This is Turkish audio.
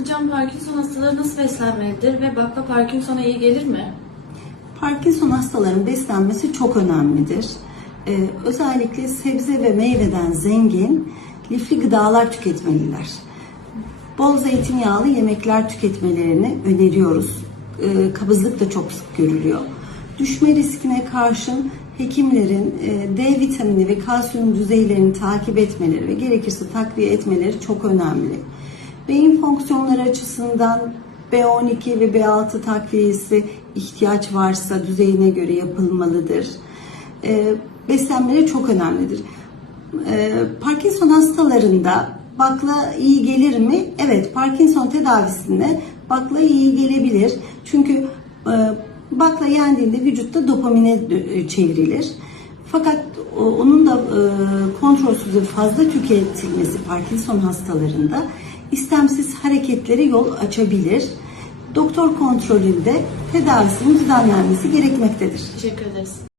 Hocam Parkinson hastaları nasıl beslenmelidir ve bakla Parkinson'a iyi gelir mi? Parkinson hastalarının beslenmesi çok önemlidir. Ee, özellikle sebze ve meyveden zengin lifli gıdalar tüketmeliler. Bol zeytinyağlı yemekler tüketmelerini öneriyoruz. Ee, kabızlık da çok sık görülüyor. Düşme riskine karşın hekimlerin e, D vitamini ve kalsiyum düzeylerini takip etmeleri ve gerekirse takviye etmeleri çok önemli. Fonksiyonları açısından B12 ve B6 takviyesi ihtiyaç varsa düzeyine göre yapılmalıdır. Ee, beslenmeleri çok önemlidir. Ee, Parkinson hastalarında bakla iyi gelir mi? Evet, Parkinson tedavisinde bakla iyi gelebilir. Çünkü e, bakla yendiğinde vücutta dopamine dö- çevrilir. Fakat onun da e, kontrolsüz ve fazla tüketilmesi Parkinson hastalarında istemsiz hareketlere yol açabilir. Doktor kontrolünde tedavisinin düzenlenmesi gerekmektedir. Teşekkür ederiz.